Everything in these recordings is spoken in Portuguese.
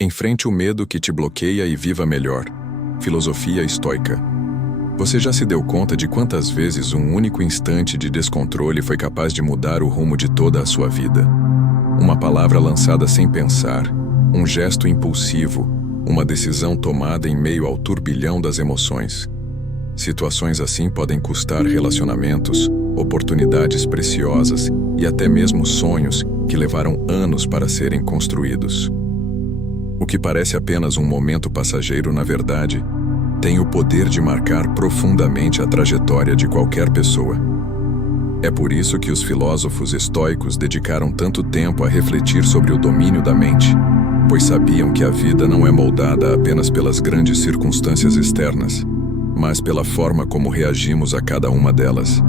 Enfrente o medo que te bloqueia e viva melhor. Filosofia estoica. Você já se deu conta de quantas vezes um único instante de descontrole foi capaz de mudar o rumo de toda a sua vida? Uma palavra lançada sem pensar, um gesto impulsivo, uma decisão tomada em meio ao turbilhão das emoções. Situações assim podem custar relacionamentos, oportunidades preciosas e até mesmo sonhos que levaram anos para serem construídos. O que parece apenas um momento passageiro, na verdade, tem o poder de marcar profundamente a trajetória de qualquer pessoa. É por isso que os filósofos estoicos dedicaram tanto tempo a refletir sobre o domínio da mente, pois sabiam que a vida não é moldada apenas pelas grandes circunstâncias externas, mas pela forma como reagimos a cada uma delas.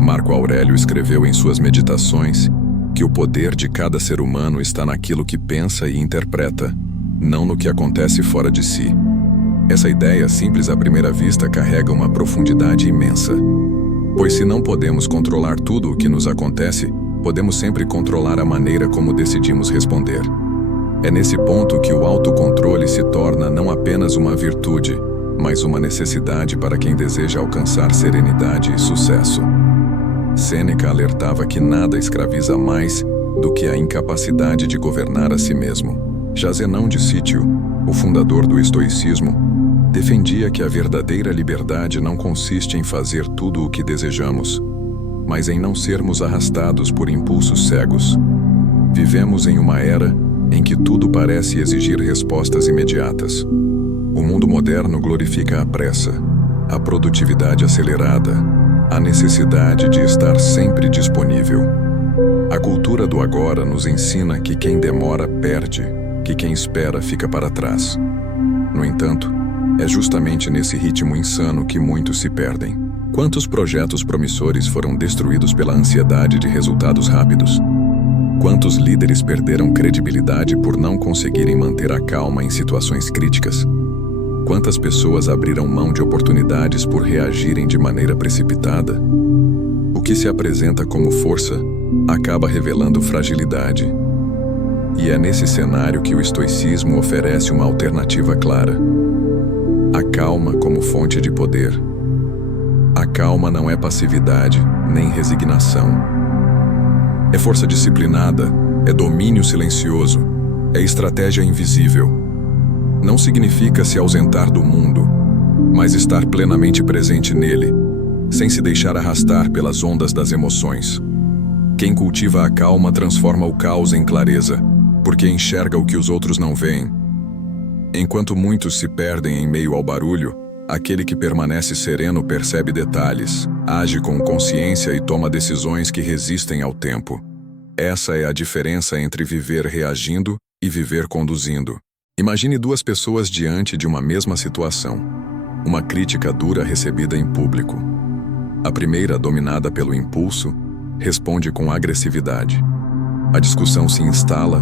Marco Aurélio escreveu em suas Meditações que o poder de cada ser humano está naquilo que pensa e interpreta, não no que acontece fora de si. Essa ideia, simples à primeira vista, carrega uma profundidade imensa. Pois se não podemos controlar tudo o que nos acontece, podemos sempre controlar a maneira como decidimos responder. É nesse ponto que o autocontrole se torna não apenas uma virtude, mas uma necessidade para quem deseja alcançar serenidade e sucesso. Sêneca alertava que nada escraviza mais do que a incapacidade de governar a si mesmo. Já Zenão de Cítio, o fundador do estoicismo, defendia que a verdadeira liberdade não consiste em fazer tudo o que desejamos, mas em não sermos arrastados por impulsos cegos. Vivemos em uma era em que tudo parece exigir respostas imediatas. O mundo moderno glorifica a pressa, a produtividade acelerada, a necessidade de estar sempre disponível. A cultura do agora nos ensina que quem demora perde, que quem espera fica para trás. No entanto, é justamente nesse ritmo insano que muitos se perdem. Quantos projetos promissores foram destruídos pela ansiedade de resultados rápidos? Quantos líderes perderam credibilidade por não conseguirem manter a calma em situações críticas? Quantas pessoas abriram mão de oportunidades por reagirem de maneira precipitada? O que se apresenta como força acaba revelando fragilidade. E é nesse cenário que o estoicismo oferece uma alternativa clara. A calma como fonte de poder. A calma não é passividade, nem resignação. É força disciplinada, é domínio silencioso, é estratégia invisível. Não significa se ausentar do mundo, mas estar plenamente presente nele, sem se deixar arrastar pelas ondas das emoções. Quem cultiva a calma transforma o caos em clareza, porque enxerga o que os outros não veem. Enquanto muitos se perdem em meio ao barulho, aquele que permanece sereno percebe detalhes, age com consciência e toma decisões que resistem ao tempo. Essa é a diferença entre viver reagindo e viver conduzindo. Imagine duas pessoas diante de uma mesma situação. Uma crítica dura recebida em público. A primeira, dominada pelo impulso, responde com agressividade. A discussão se instala,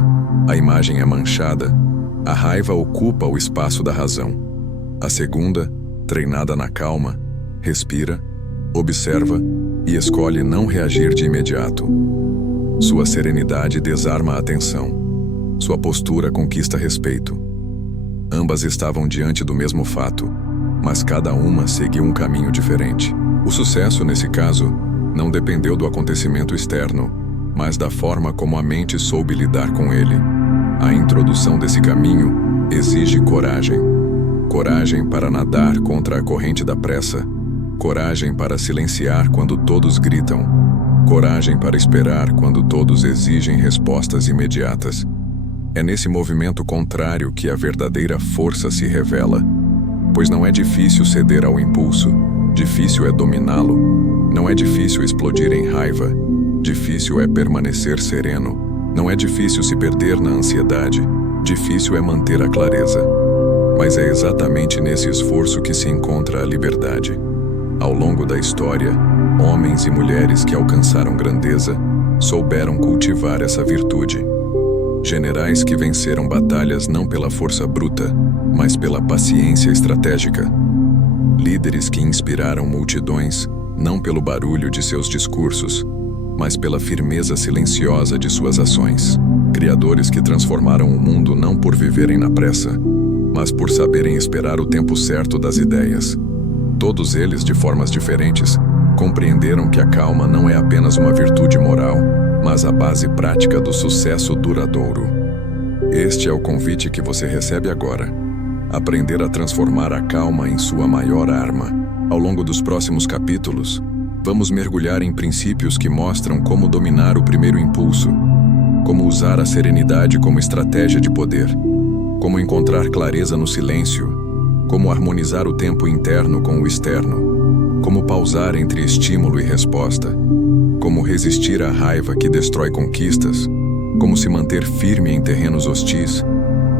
a imagem é manchada, a raiva ocupa o espaço da razão. A segunda, treinada na calma, respira, observa e escolhe não reagir de imediato. Sua serenidade desarma a tensão. Sua postura conquista respeito. Ambas estavam diante do mesmo fato, mas cada uma seguiu um caminho diferente. O sucesso, nesse caso, não dependeu do acontecimento externo, mas da forma como a mente soube lidar com ele. A introdução desse caminho exige coragem. Coragem para nadar contra a corrente da pressa. Coragem para silenciar quando todos gritam. Coragem para esperar quando todos exigem respostas imediatas. É nesse movimento contrário que a verdadeira força se revela. Pois não é difícil ceder ao impulso, difícil é dominá-lo. Não é difícil explodir em raiva, difícil é permanecer sereno. Não é difícil se perder na ansiedade, difícil é manter a clareza. Mas é exatamente nesse esforço que se encontra a liberdade. Ao longo da história, homens e mulheres que alcançaram grandeza souberam cultivar essa virtude. Generais que venceram batalhas não pela força bruta, mas pela paciência estratégica. Líderes que inspiraram multidões não pelo barulho de seus discursos, mas pela firmeza silenciosa de suas ações. criadores que transformaram o mundo não por viverem na pressa, mas por saberem esperar o tempo certo das ideias. Todos eles, de formas diferentes, compreenderam que a calma não é apenas uma virtude moral, mas a base prática do sucesso duradouro. Este é o convite que você recebe agora. Aprender a transformar a calma em sua maior arma. Ao longo dos próximos capítulos, vamos mergulhar em princípios que mostram como dominar o primeiro impulso, como usar a serenidade como estratégia de poder, como encontrar clareza no silêncio, como harmonizar o tempo interno com o externo, como pausar entre estímulo e resposta, como resistir à raiva que destrói conquistas, como se manter firme em terrenos hostis,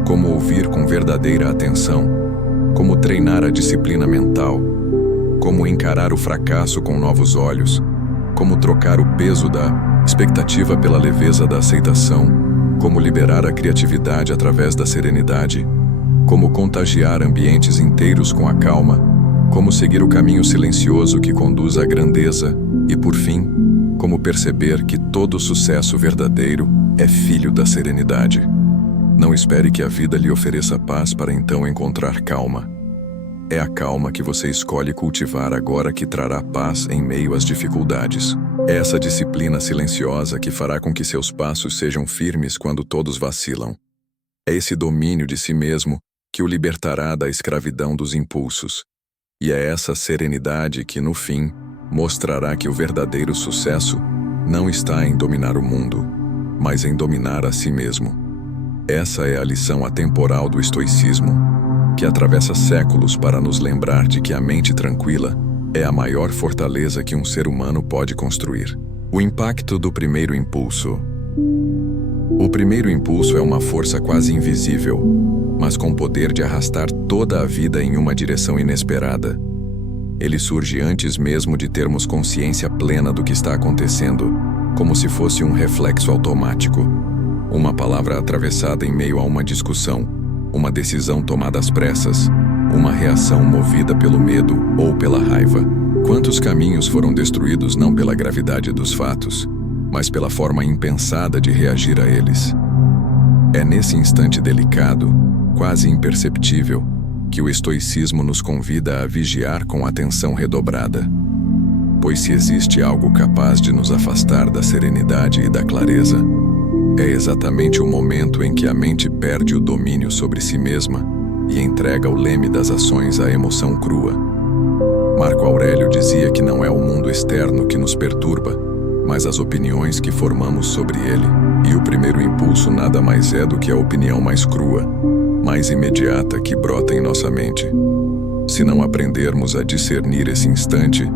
como ouvir com verdadeira atenção, como treinar a disciplina mental, como encarar o fracasso com novos olhos, como trocar o peso da expectativa pela leveza da aceitação, como liberar a criatividade através da serenidade, como contagiar ambientes inteiros com a calma, como seguir o caminho silencioso que conduz à grandeza e, por fim, como perceber que todo sucesso verdadeiro é filho da serenidade. Não espere que a vida lhe ofereça paz para então encontrar calma. É a calma que você escolhe cultivar agora que trará paz em meio às dificuldades. É essa disciplina silenciosa que fará com que seus passos sejam firmes quando todos vacilam. É esse domínio de si mesmo que o libertará da escravidão dos impulsos. E é essa serenidade que, no fim, mostrará que o verdadeiro sucesso não está em dominar o mundo, mas em dominar a si mesmo. Essa é a lição atemporal do estoicismo, que atravessa séculos para nos lembrar de que a mente tranquila é a maior fortaleza que um ser humano pode construir. O impacto do primeiro impulso. O primeiro impulso é uma força quase invisível, mas com poder de arrastar toda a vida em uma direção inesperada. Ele surge antes mesmo de termos consciência plena do que está acontecendo, como se fosse um reflexo automático, uma palavra atravessada em meio a uma discussão, uma decisão tomada às pressas, uma reação movida pelo medo ou pela raiva. Quantos caminhos foram destruídos não pela gravidade dos fatos, mas pela forma impensada de reagir a eles? É nesse instante delicado, quase imperceptível, que o estoicismo nos convida a vigiar com atenção redobrada. Pois se existe algo capaz de nos afastar da serenidade e da clareza, é exatamente o momento em que a mente perde o domínio sobre si mesma e entrega o leme das ações à emoção crua. Marco Aurélio dizia que não é o mundo externo que nos perturba, mas as opiniões que formamos sobre ele. E o primeiro impulso nada mais é do que a opinião mais crua, mais imediata que brota em nossa mente. Se não aprendermos a discernir esse instante,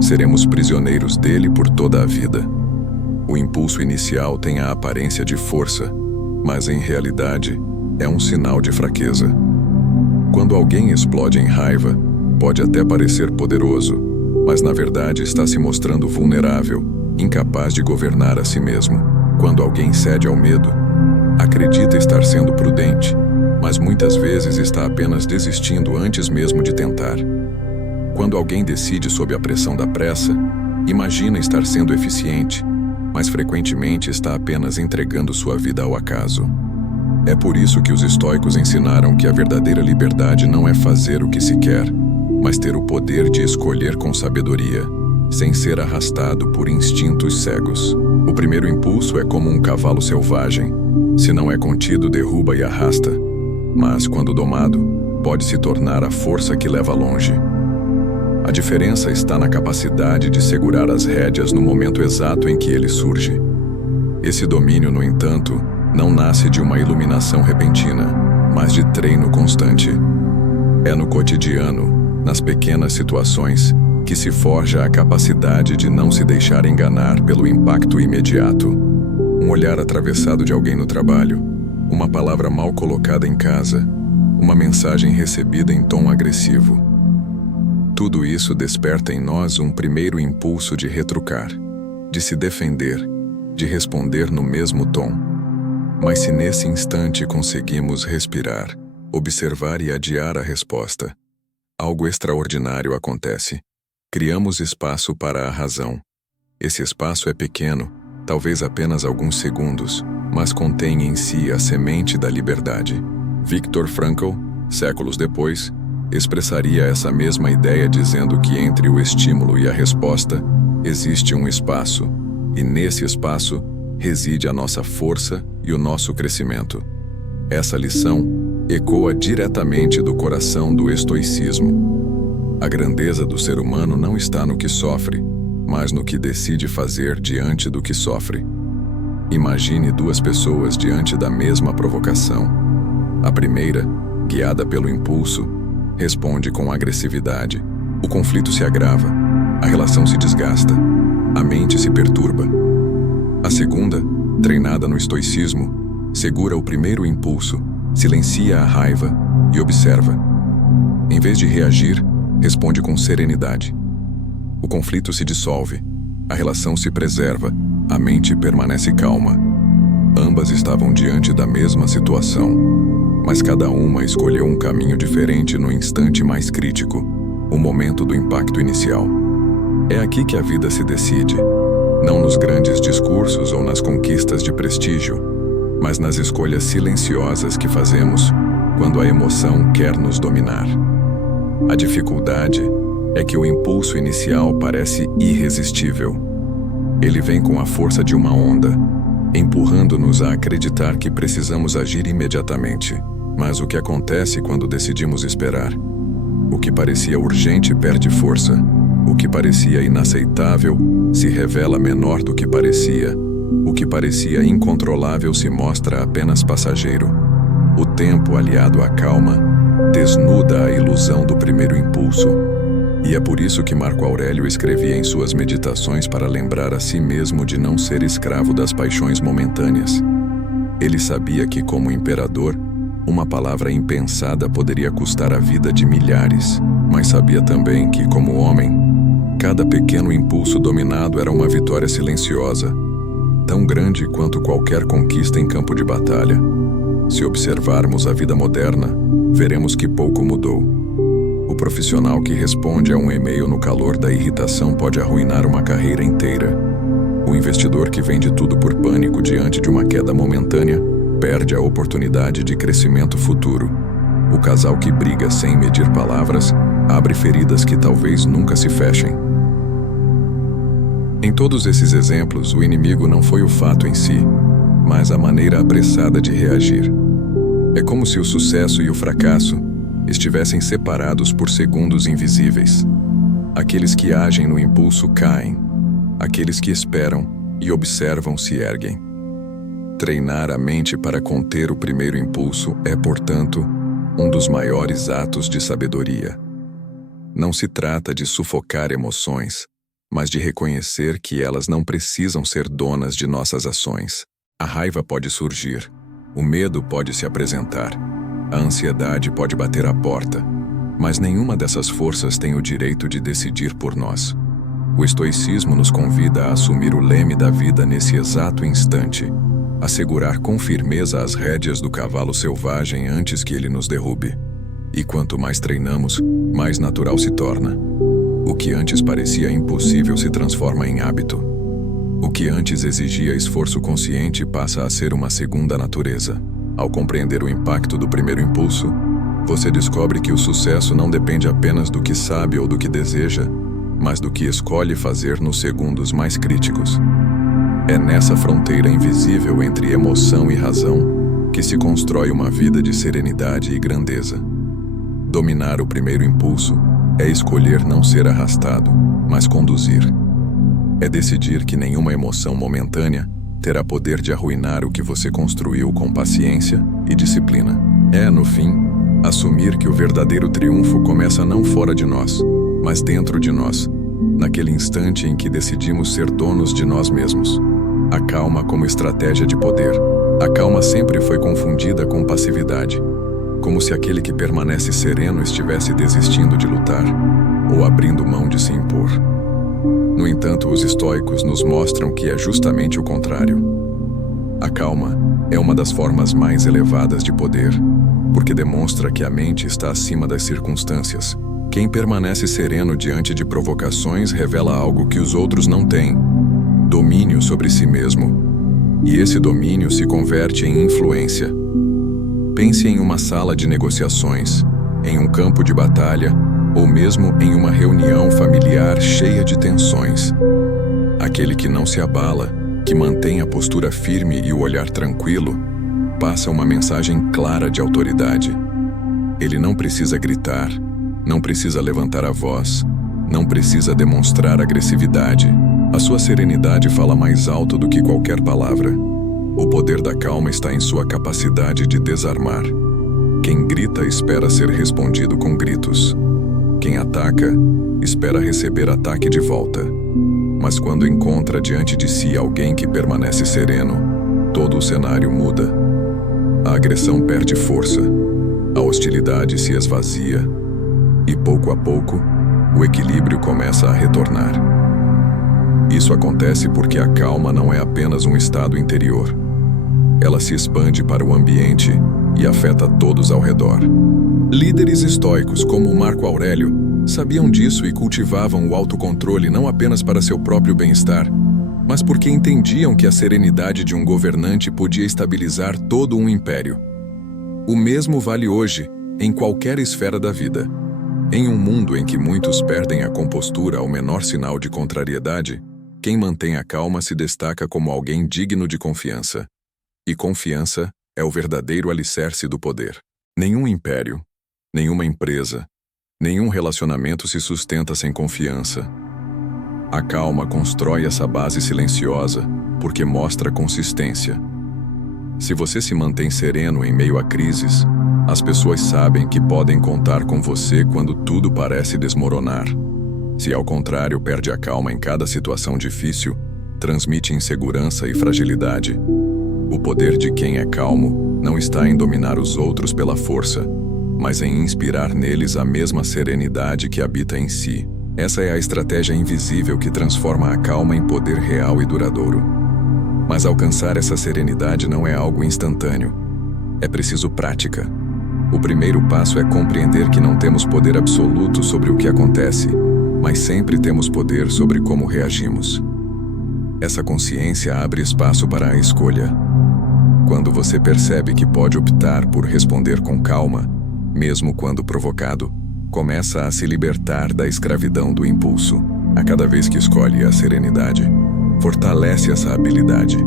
seremos prisioneiros dele por toda a vida. O impulso inicial tem a aparência de força, mas em realidade é um sinal de fraqueza. Quando alguém explode em raiva, pode até parecer poderoso, mas na verdade está se mostrando vulnerável, incapaz de governar a si mesmo. Quando alguém cede ao medo, acredita estar sendo prudente, mas muitas vezes está apenas desistindo antes mesmo de tentar. Quando alguém decide sob a pressão da pressa, imagina estar sendo eficiente, mas frequentemente está apenas entregando sua vida ao acaso. É por isso que os estoicos ensinaram que a verdadeira liberdade não é fazer o que se quer, mas ter o poder de escolher com sabedoria, sem ser arrastado por instintos cegos. O primeiro impulso é como um cavalo selvagem. Se não é contido, derruba e arrasta, mas, quando domado, pode se tornar a força que leva longe. A diferença está na capacidade de segurar as rédeas no momento exato em que ele surge. Esse domínio, no entanto, não nasce de uma iluminação repentina, mas de treino constante. É no cotidiano, nas pequenas situações, que se forja a capacidade de não se deixar enganar pelo impacto imediato. Um olhar atravessado de alguém no trabalho, uma palavra mal colocada em casa, uma mensagem recebida em tom agressivo. Tudo isso desperta em nós um primeiro impulso de retrucar, de se defender, de responder no mesmo tom. Mas se nesse instante conseguimos respirar, observar e adiar a resposta, algo extraordinário acontece. Criamos espaço para a razão. Esse espaço é pequeno, talvez apenas alguns segundos, mas contém em si a semente da liberdade. Viktor Frankl, séculos depois, expressaria essa mesma ideia dizendo que entre o estímulo e a resposta existe um espaço, e nesse espaço reside a nossa força e o nosso crescimento. Essa lição ecoa diretamente do coração do estoicismo. A grandeza do ser humano não está no que sofre, mas no que decide fazer diante do que sofre. Imagine duas pessoas diante da mesma provocação. A primeira, guiada pelo impulso, responde com agressividade. O conflito se agrava, a relação se desgasta, a mente se perturba. A segunda, treinada no estoicismo, segura o primeiro impulso, silencia a raiva e observa. Em vez de reagir, responde com serenidade. O conflito se dissolve, a relação se preserva, a mente permanece calma. Ambas estavam diante da mesma situação, mas cada uma escolheu um caminho diferente no instante mais crítico, o momento do impacto inicial. É aqui que a vida se decide, não nos grandes discursos ou nas conquistas de prestígio, mas nas escolhas silenciosas que fazemos quando a emoção quer nos dominar. A dificuldade é que o impulso inicial parece irresistível. Ele vem com a força de uma onda, empurrando-nos a acreditar que precisamos agir imediatamente. Mas o que acontece quando decidimos esperar? O que parecia urgente perde força. O que parecia inaceitável se revela menor do que parecia. O que parecia incontrolável se mostra apenas passageiro. O tempo, aliado à calma, desnuda a ilusão do primeiro impulso. E é por isso que Marco Aurélio escrevia em suas meditações para lembrar a si mesmo de não ser escravo das paixões momentâneas. Ele sabia que, como imperador, uma palavra impensada poderia custar a vida de milhares, mas sabia também que, como homem, cada pequeno impulso dominado era uma vitória silenciosa, tão grande quanto qualquer conquista em campo de batalha. Se observarmos a vida moderna, veremos que pouco mudou. O profissional que responde a um e-mail no calor da irritação pode arruinar uma carreira inteira. O investidor que vende tudo por pânico diante de uma queda momentânea perde a oportunidade de crescimento futuro. O casal que briga sem medir palavras abre feridas que talvez nunca se fechem. Em todos esses exemplos, o inimigo não foi o fato em si, mas a maneira apressada de reagir. É como se o sucesso e o fracasso estivessem separados por segundos invisíveis. Aqueles que agem no impulso caem, aqueles que esperam e observam se erguem. Treinar a mente para conter o primeiro impulso é, portanto, um dos maiores atos de sabedoria. Não se trata de sufocar emoções, mas de reconhecer que elas não precisam ser donas de nossas ações. A raiva pode surgir, o medo pode se apresentar, a ansiedade pode bater à porta, mas nenhuma dessas forças tem o direito de decidir por nós. O estoicismo nos convida a assumir o leme da vida nesse exato instante, a segurar com firmeza as rédeas do cavalo selvagem antes que ele nos derrube. E quanto mais treinamos, mais natural se torna. O que antes parecia impossível se transforma em hábito. O que antes exigia esforço consciente passa a ser uma segunda natureza. Ao compreender o impacto do primeiro impulso, você descobre que o sucesso não depende apenas do que sabe ou do que deseja, mas do que escolhe fazer nos segundos mais críticos. É nessa fronteira invisível entre emoção e razão que se constrói uma vida de serenidade e grandeza. Dominar o primeiro impulso é escolher não ser arrastado, mas conduzir. É decidir que nenhuma emoção momentânea terá poder de arruinar o que você construiu com paciência e disciplina. É, no fim, assumir que o verdadeiro triunfo começa não fora de nós, mas dentro de nós, naquele instante em que decidimos ser donos de nós mesmos. A calma como estratégia de poder. A calma sempre foi confundida com passividade, como se aquele que permanece sereno estivesse desistindo de lutar ou abrindo mão de se impor. No entanto, os estoicos nos mostram que é justamente o contrário. A calma é uma das formas mais elevadas de poder, porque demonstra que a mente está acima das circunstâncias. Quem permanece sereno diante de provocações revela algo que os outros não têm: domínio sobre si mesmo. E esse domínio se converte em influência. Pense em uma sala de negociações, em um campo de batalha ou mesmo em uma reunião familiar cheia de tensões. Aquele que não se abala, que mantém a postura firme e o olhar tranquilo, passa uma mensagem clara de autoridade. Ele não precisa gritar, não precisa levantar a voz, não precisa demonstrar agressividade. A sua serenidade fala mais alto do que qualquer palavra. O poder da calma está em sua capacidade de desarmar. Quem grita espera ser respondido com gritos. Quem ataca espera receber ataque de volta. Mas quando encontra diante de si alguém que permanece sereno, todo o cenário muda. A agressão perde força, a hostilidade se esvazia e, pouco a pouco, o equilíbrio começa a retornar. Isso acontece porque a calma não é apenas um estado interior. Ela se expande para o ambiente e afeta todos ao redor. Líderes estoicos como Marco Aurélio sabiam disso e cultivavam o autocontrole não apenas para seu próprio bem-estar, mas porque entendiam que a serenidade de um governante podia estabilizar todo um império. O mesmo vale hoje, em qualquer esfera da vida. Em um mundo em que muitos perdem a compostura ao menor sinal de contrariedade, quem mantém a calma se destaca como alguém digno de confiança. E confiança é o verdadeiro alicerce do poder. Nenhum império, nenhuma empresa, nenhum relacionamento se sustenta sem confiança. A calma constrói essa base silenciosa porque mostra consistência. Se você se mantém sereno em meio a crises, as pessoas sabem que podem contar com você quando tudo parece desmoronar. Se ao contrário perde a calma em cada situação difícil, transmite insegurança e fragilidade. O poder de quem é calmo não está em dominar os outros pela força, mas em inspirar neles a mesma serenidade que habita em si. Essa é a estratégia invisível que transforma a calma em poder real e duradouro. Mas alcançar essa serenidade não é algo instantâneo. É preciso prática. O primeiro passo é compreender que não temos poder absoluto sobre o que acontece, mas sempre temos poder sobre como reagimos. Essa consciência abre espaço para a escolha. Quando você percebe que pode optar por responder com calma, mesmo quando provocado, começa a se libertar da escravidão do impulso. A cada vez que escolhe a serenidade, fortalece essa habilidade.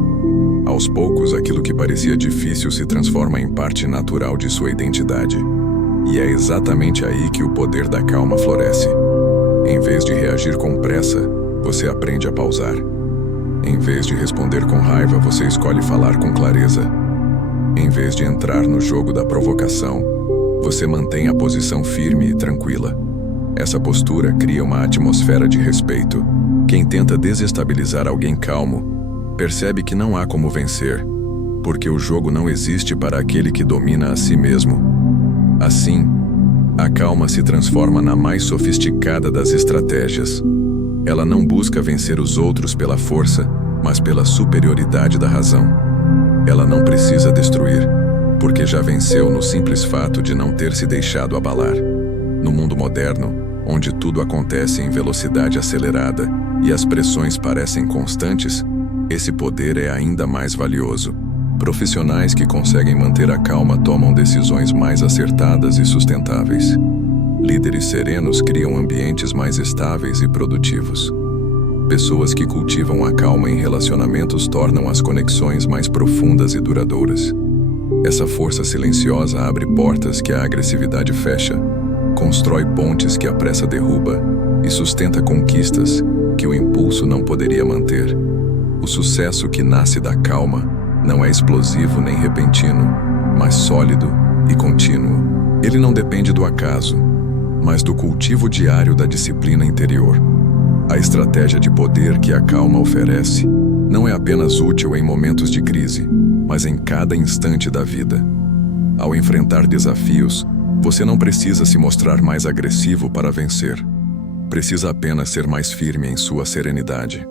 Aos poucos, aquilo que parecia difícil se transforma em parte natural de sua identidade. E é exatamente aí que o poder da calma floresce. Em vez de reagir com pressa, você aprende a pausar. Em vez de responder com raiva, você escolhe falar com clareza. Em vez de entrar no jogo da provocação, você mantém a posição firme e tranquila. Essa postura cria uma atmosfera de respeito. Quem tenta desestabilizar alguém calmo, percebe que não há como vencer, porque o jogo não existe para aquele que domina a si mesmo. Assim, a calma se transforma na mais sofisticada das estratégias. Ela não busca vencer os outros pela força, mas pela superioridade da razão. Ela não precisa destruir, porque já venceu no simples fato de não ter se deixado abalar. No mundo moderno, onde tudo acontece em velocidade acelerada e as pressões parecem constantes, esse poder é ainda mais valioso. Profissionais que conseguem manter a calma tomam decisões mais acertadas e sustentáveis. Líderes serenos criam ambientes mais estáveis e produtivos. Pessoas que cultivam a calma em relacionamentos tornam as conexões mais profundas e duradouras. Essa força silenciosa abre portas que a agressividade fecha, constrói pontes que a pressa derruba e sustenta conquistas que o impulso não poderia manter. O sucesso que nasce da calma não é explosivo nem repentino, mas sólido e contínuo. Ele não depende do acaso, mas do cultivo diário da disciplina interior. A estratégia de poder que a calma oferece não é apenas útil em momentos de crise, mas em cada instante da vida. Ao enfrentar desafios, você não precisa se mostrar mais agressivo para vencer. Precisa apenas ser mais firme em sua serenidade.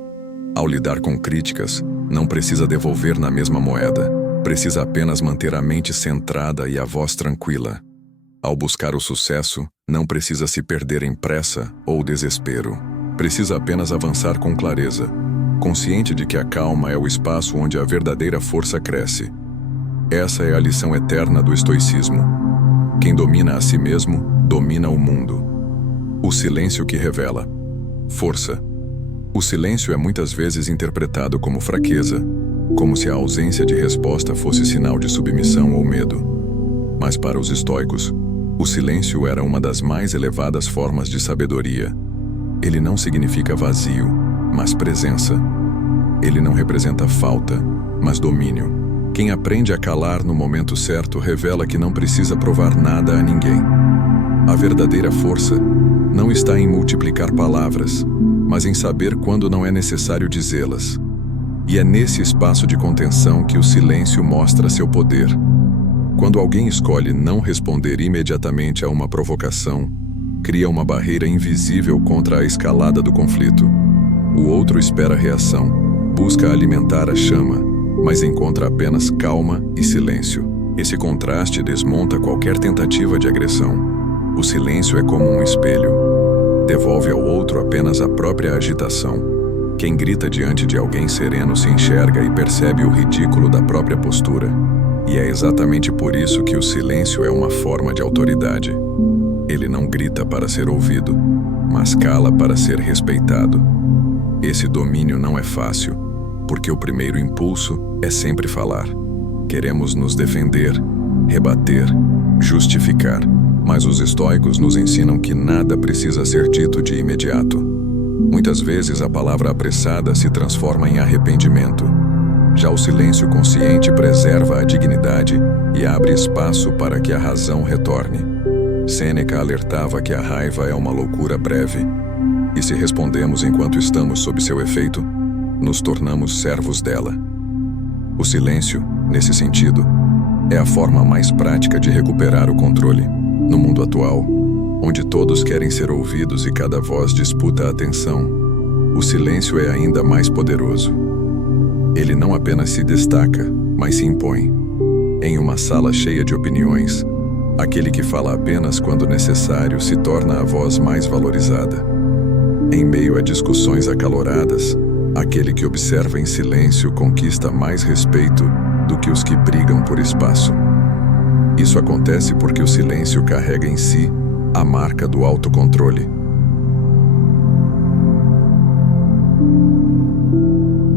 Ao lidar com críticas, não precisa devolver na mesma moeda. Precisa apenas manter a mente centrada e a voz tranquila. Ao buscar o sucesso, não precisa se perder em pressa ou desespero. Precisa apenas avançar com clareza. consciente de que a calma é o espaço onde a verdadeira força cresce. Essa é a lição eterna do estoicismo. Quem domina a si mesmo, domina o mundo. O silêncio que revela. Força. O silêncio é muitas vezes interpretado como fraqueza, como se a ausência de resposta fosse sinal de submissão ou medo. Mas para os estoicos, o silêncio era uma das mais elevadas formas de sabedoria. Ele não significa vazio, mas presença. Ele não representa falta, mas domínio. Quem aprende a calar no momento certo revela que não precisa provar nada a ninguém. A verdadeira força não está em multiplicar palavras, mas em saber quando não é necessário dizê-las. E é nesse espaço de contenção que o silêncio mostra seu poder. Quando alguém escolhe não responder imediatamente a uma provocação, cria uma barreira invisível contra a escalada do conflito. O outro espera a reação, busca alimentar a chama, mas encontra apenas calma e silêncio. Esse contraste desmonta qualquer tentativa de agressão. O silêncio é como um espelho. Devolve ao outro apenas a própria agitação. Quem grita diante de alguém sereno se enxerga e percebe o ridículo da própria postura. E é exatamente por isso que o silêncio é uma forma de autoridade. Ele não grita para ser ouvido, mas cala para ser respeitado. Esse domínio não é fácil, porque o primeiro impulso é sempre falar. Queremos nos defender, rebater, justificar, mas os estoicos nos ensinam que nada precisa ser dito de imediato. Muitas vezes a palavra apressada se transforma em arrependimento. Já o silêncio consciente preserva a dignidade e abre espaço para que a razão retorne. Sêneca alertava que a raiva é uma loucura breve, e se respondemos enquanto estamos sob seu efeito, nos tornamos servos dela. O silêncio, nesse sentido, é a forma mais prática de recuperar o controle. No mundo atual, onde todos querem ser ouvidos e cada voz disputa a atenção, o silêncio é ainda mais poderoso. Ele não apenas se destaca, mas se impõe. Em uma sala cheia de opiniões, aquele que fala apenas quando necessário se torna a voz mais valorizada. Em meio a discussões acaloradas, aquele que observa em silêncio conquista mais respeito do que os que brigam por espaço. Isso acontece porque o silêncio carrega em si a marca do autocontrole.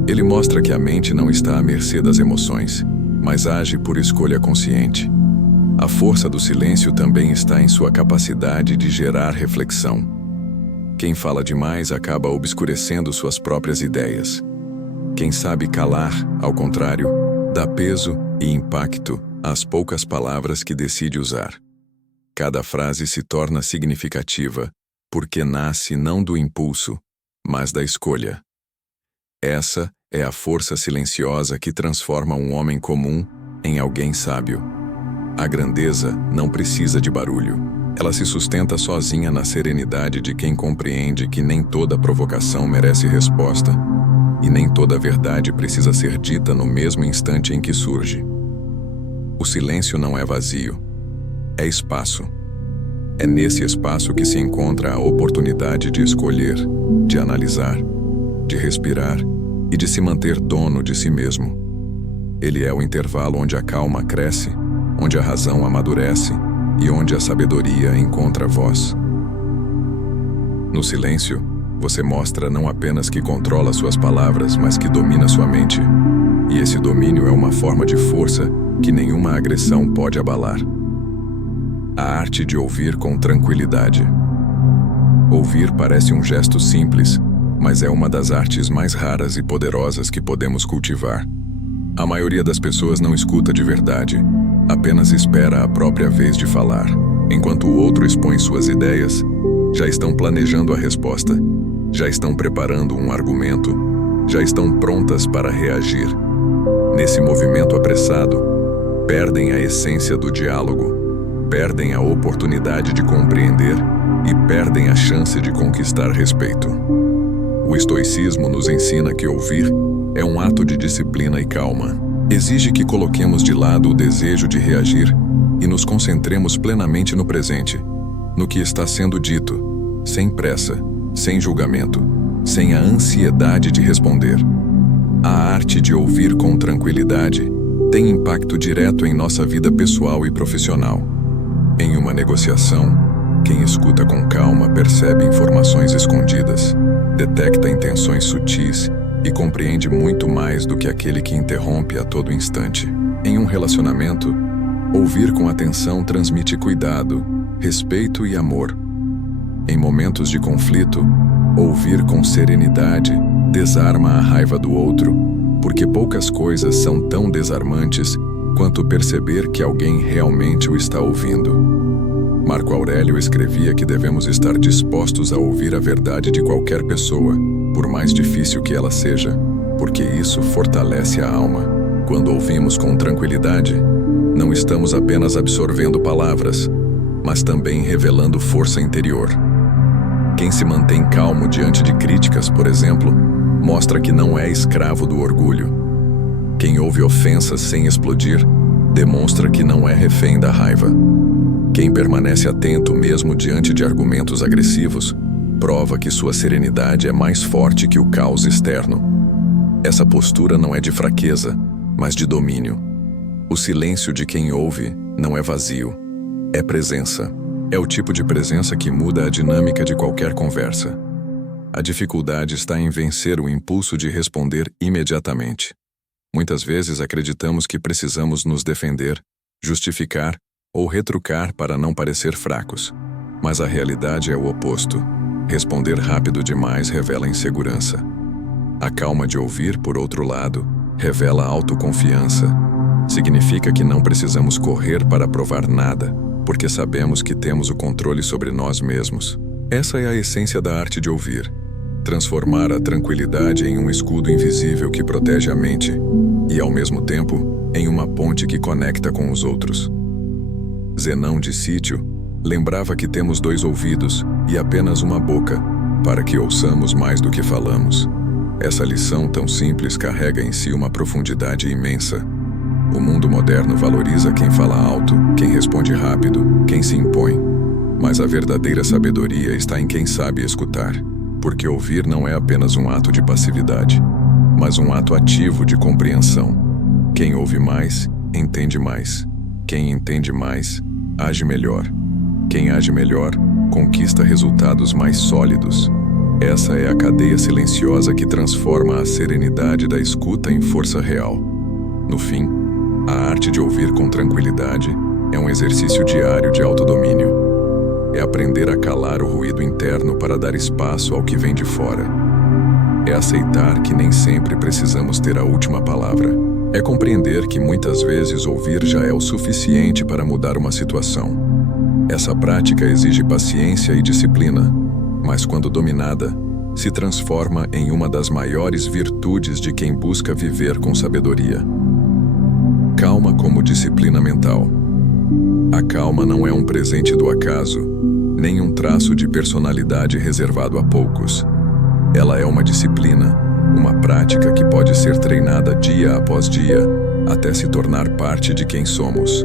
Ele mostra que a mente não está à mercê das emoções, mas age por escolha consciente. A força do silêncio também está em sua capacidade de gerar reflexão. Quem fala demais acaba obscurecendo suas próprias ideias. Quem sabe calar, ao contrário, dá peso e impacto às poucas palavras que decide usar. Cada frase se torna significativa porque nasce não do impulso, mas da escolha. Essa é a força silenciosa que transforma um homem comum em alguém sábio. A grandeza não precisa de barulho. Ela se sustenta sozinha na serenidade de quem compreende que nem toda provocação merece resposta e nem toda verdade precisa ser dita no mesmo instante em que surge. O silêncio não é vazio, é espaço. É nesse espaço que se encontra a oportunidade de escolher, de analisar, de respirar e de se manter dono de si mesmo. Ele é o intervalo onde a calma cresce, onde a razão amadurece e onde a sabedoria encontra voz. No silêncio, você mostra não apenas que controla suas palavras, mas que domina sua mente. E esse domínio é uma forma de força que nenhuma agressão pode abalar. A arte de ouvir com tranquilidade. Ouvir parece um gesto simples, mas é uma das artes mais raras e poderosas que podemos cultivar. A maioria das pessoas não escuta de verdade, apenas espera a própria vez de falar. Enquanto o outro expõe suas ideias, já estão planejando a resposta, já estão preparando um argumento, já estão prontas para reagir. Nesse movimento apressado, perdem a essência do diálogo, perdem a oportunidade de compreender e perdem a chance de conquistar respeito. O estoicismo nos ensina que ouvir é um ato de disciplina e calma. Exige que coloquemos de lado o desejo de reagir e nos concentremos plenamente no presente, no que está sendo dito, sem pressa, sem julgamento. sem a ansiedade de responder. A arte de ouvir com tranquilidade tem impacto direto em nossa vida pessoal e profissional. Em uma negociação, quem escuta com calma percebe informações escondidas, detecta intenções sutis e compreende muito mais do que aquele que interrompe a todo instante. Em um relacionamento, ouvir com atenção transmite cuidado, respeito e amor. Em momentos de conflito, ouvir com serenidade desarma a raiva do outro, porque poucas coisas são tão desarmantes quanto perceber que alguém realmente o está ouvindo. Marco Aurélio escrevia que devemos estar dispostos a ouvir a verdade de qualquer pessoa, por mais difícil que ela seja, porque isso fortalece a alma. Quando ouvimos com tranquilidade, não estamos apenas absorvendo palavras, mas também revelando força interior. Quem se mantém calmo diante de críticas, por exemplo, mostra que não é escravo do orgulho. Quem ouve ofensas sem explodir, demonstra que não é refém da raiva. Quem permanece atento mesmo diante de argumentos agressivos, prova que sua serenidade é mais forte que o caos externo. Essa postura não é de fraqueza, mas de domínio. O silêncio de quem ouve não é vazio, é presença. É o tipo de presença que muda a dinâmica de qualquer conversa. A dificuldade está em vencer o impulso de responder imediatamente. Muitas vezes acreditamos que precisamos nos defender, justificar ou retrucar para não parecer fracos. Mas a realidade é o oposto. Responder rápido demais revela insegurança. A calma de ouvir, por outro lado, revela autoconfiança. Significa que não precisamos correr para provar nada, porque sabemos que temos o controle sobre nós mesmos. Essa é a essência da arte de ouvir. Transformar a tranquilidade em um escudo invisível que protege a mente e, ao mesmo tempo, em uma ponte que conecta com os outros. Zenão de Sítio lembrava que temos 2 ouvidos e apenas uma boca, para que ouçamos mais do que falamos. Essa lição tão simples carrega em si uma profundidade imensa. O mundo moderno valoriza quem fala alto, quem responde rápido, quem se impõe. Mas a verdadeira sabedoria está em quem sabe escutar, porque ouvir não é apenas um ato de passividade, mas um ato ativo de compreensão. Quem ouve mais, entende mais. Quem entende mais, age melhor. Quem age melhor, conquista resultados mais sólidos. Essa é a cadeia silenciosa que transforma a serenidade da escuta em força real. No fim, a arte de ouvir com tranquilidade é um exercício diário de autodomínio. É aprender a calar o ruído interno para dar espaço ao que vem de fora. É aceitar que nem sempre precisamos ter a última palavra. É compreender que muitas vezes ouvir já é o suficiente para mudar uma situação. Essa prática exige paciência e disciplina, mas quando dominada, se transforma em uma das maiores virtudes de quem busca viver com sabedoria. Calma como disciplina mental. A calma não é um presente do acaso, nem um traço de personalidade reservado a poucos. Ela é uma disciplina, uma prática que pode ser treinada dia após dia, até se tornar parte de quem somos.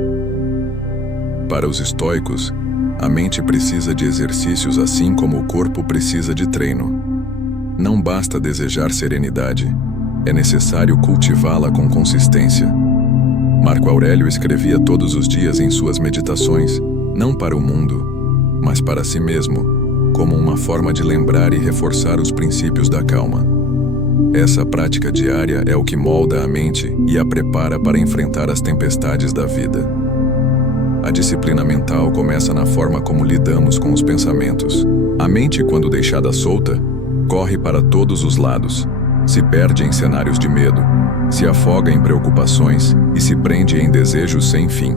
Para os estoicos, a mente precisa de exercícios assim como o corpo precisa de treino. Não basta desejar serenidade, é necessário cultivá-la com consistência. Marco Aurélio escrevia todos os dias em suas meditações, não para o mundo, mas para si mesmo, como uma forma de lembrar e reforçar os princípios da calma. Essa prática diária é o que molda a mente e a prepara para enfrentar as tempestades da vida. A disciplina mental começa na forma como lidamos com os pensamentos. A mente, quando deixada solta, corre para todos os lados, se perde em cenários de medo, se afoga em preocupações e se prende em desejos sem fim.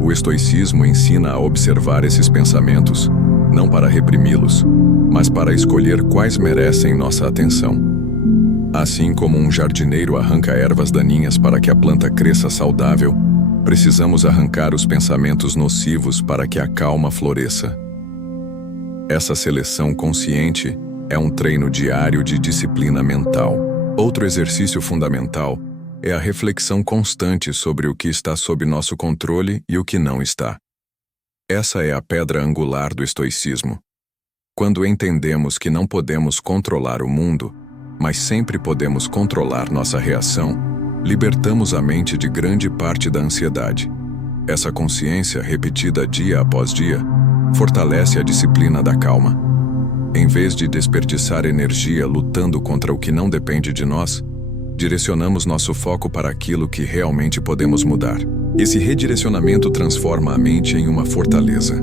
O estoicismo ensina a observar esses pensamentos, não para reprimi-los, mas para escolher quais merecem nossa atenção. Assim como um jardineiro arranca ervas daninhas para que a planta cresça saudável, precisamos arrancar os pensamentos nocivos para que a calma floresça. Essa seleção consciente é um treino diário de disciplina mental. Outro exercício fundamental é a reflexão constante sobre o que está sob nosso controle e o que não está. Essa é a pedra angular do estoicismo. Quando entendemos que não podemos controlar o mundo, mas sempre podemos controlar nossa reação, libertamos a mente de grande parte da ansiedade. Essa consciência, repetida dia após dia, fortalece a disciplina da calma. Em vez de desperdiçar energia lutando contra o que não depende de nós, direcionamos nosso foco para aquilo que realmente podemos mudar. Esse redirecionamento transforma a mente em uma fortaleza.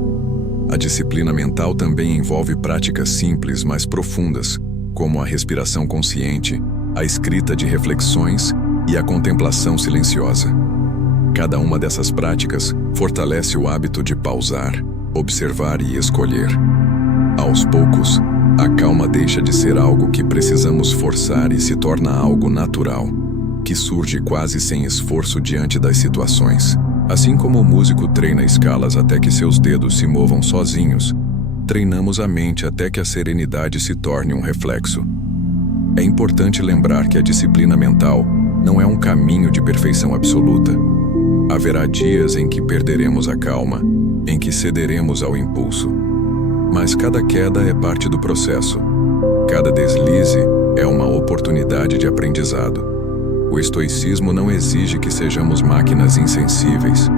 A disciplina mental também envolve práticas simples, mas profundas, como a respiração consciente, a escrita de reflexões e a contemplação silenciosa. Cada uma dessas práticas fortalece o hábito de pausar, observar e escolher. Aos poucos, a calma deixa de ser algo que precisamos forçar e se torna algo natural, que surge quase sem esforço diante das situações. Assim como o músico treina escalas até que seus dedos se movam sozinhos, treinamos a mente até que a serenidade se torne um reflexo. É importante lembrar que a disciplina mental não é um caminho de perfeição absoluta. Haverá dias em que perderemos a calma, em que cederemos ao impulso. Mas cada queda é parte do processo. Cada deslize é uma oportunidade de aprendizado. O estoicismo não exige que sejamos máquinas insensíveis,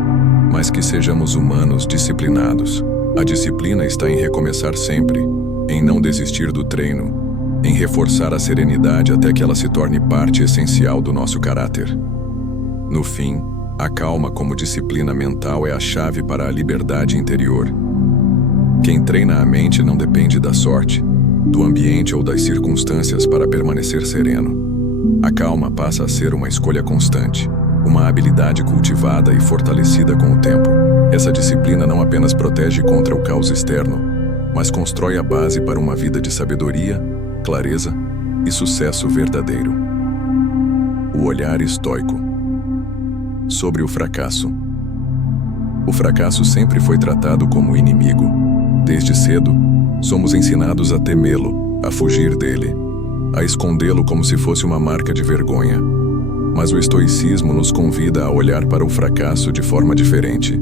mas que sejamos humanos disciplinados. A disciplina está em recomeçar sempre, em não desistir do treino, em reforçar a serenidade até que ela se torne parte essencial do nosso caráter. No fim, a calma como disciplina mental é a chave para a liberdade interior. Quem treina a mente não depende da sorte, do ambiente ou das circunstâncias para permanecer sereno. A calma passa a ser uma escolha constante, uma habilidade cultivada e fortalecida com o tempo. Essa disciplina não apenas protege contra o caos externo, mas constrói a base para uma vida de sabedoria, clareza e sucesso verdadeiro. O olhar estoico. Sobre o fracasso. O fracasso sempre foi tratado como inimigo. Desde cedo, somos ensinados a temê-lo, a fugir dele, a escondê-lo como se fosse uma marca de vergonha. Mas o estoicismo nos convida a olhar para o fracasso de forma diferente.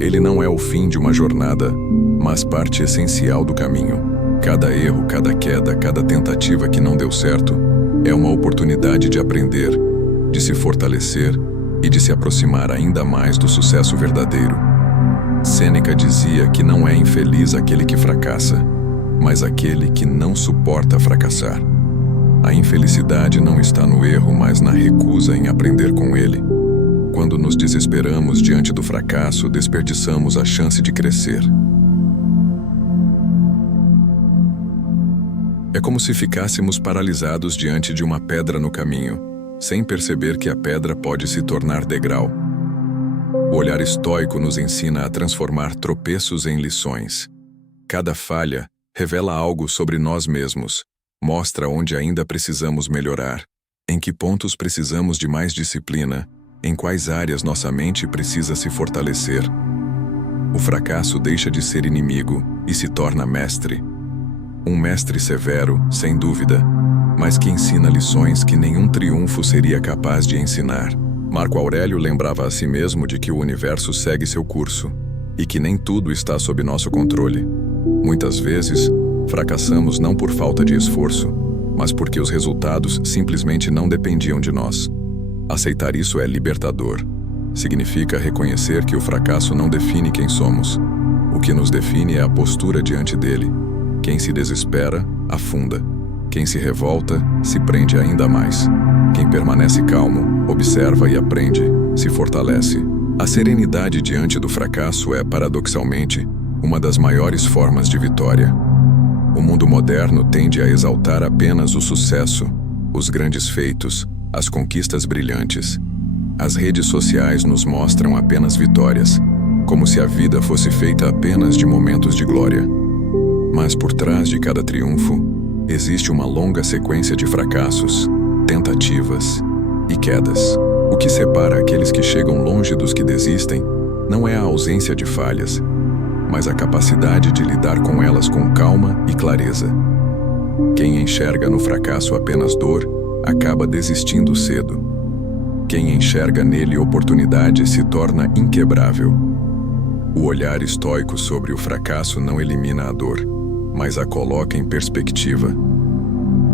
Ele não é o fim de uma jornada, mas parte essencial do caminho. Cada erro, cada queda, cada tentativa que não deu certo é uma oportunidade de aprender, de se fortalecer e de se aproximar ainda mais do sucesso verdadeiro. Sêneca dizia que não é infeliz aquele que fracassa, mas aquele que não suporta fracassar. A infelicidade não está no erro, mas na recusa em aprender com ele. Quando nos desesperamos diante do fracasso, desperdiçamos a chance de crescer. É como se ficássemos paralisados diante de uma pedra no caminho, sem perceber que a pedra pode se tornar degrau. O olhar estoico nos ensina a transformar tropeços em lições. Cada falha revela algo sobre nós mesmos, mostra onde ainda precisamos melhorar, em que pontos precisamos de mais disciplina, em quais áreas nossa mente precisa se fortalecer. O fracasso deixa de ser inimigo e se torna mestre. Um mestre severo, sem dúvida, mas que ensina lições que nenhum triunfo seria capaz de ensinar. Marco Aurélio lembrava a si mesmo de que o universo segue seu curso e que nem tudo está sob nosso controle. Muitas vezes, fracassamos não por falta de esforço, mas porque os resultados simplesmente não dependiam de nós. Aceitar isso é libertador. Significa reconhecer que o fracasso não define quem somos. O que nos define é a postura diante dele. Quem se desespera, afunda. Quem se revolta, se prende ainda mais. Quem permanece calmo, observa e aprende, se fortalece. A serenidade diante do fracasso é, paradoxalmente, uma das maiores formas de vitória. O mundo moderno tende a exaltar apenas o sucesso, os grandes feitos, as conquistas brilhantes. As redes sociais nos mostram apenas vitórias, como se a vida fosse feita apenas de momentos de glória. Mas por trás de cada triunfo, existe uma longa sequência de fracassos, tentativas e quedas. O que separa aqueles que chegam longe dos que desistem não é a ausência de falhas, mas a capacidade de lidar com elas com calma e clareza. Quem enxerga no fracasso apenas dor, acaba desistindo cedo. Quem enxerga nele oportunidade se torna inquebrável. O olhar estoico sobre o fracasso não elimina a dor, mas a coloca em perspectiva.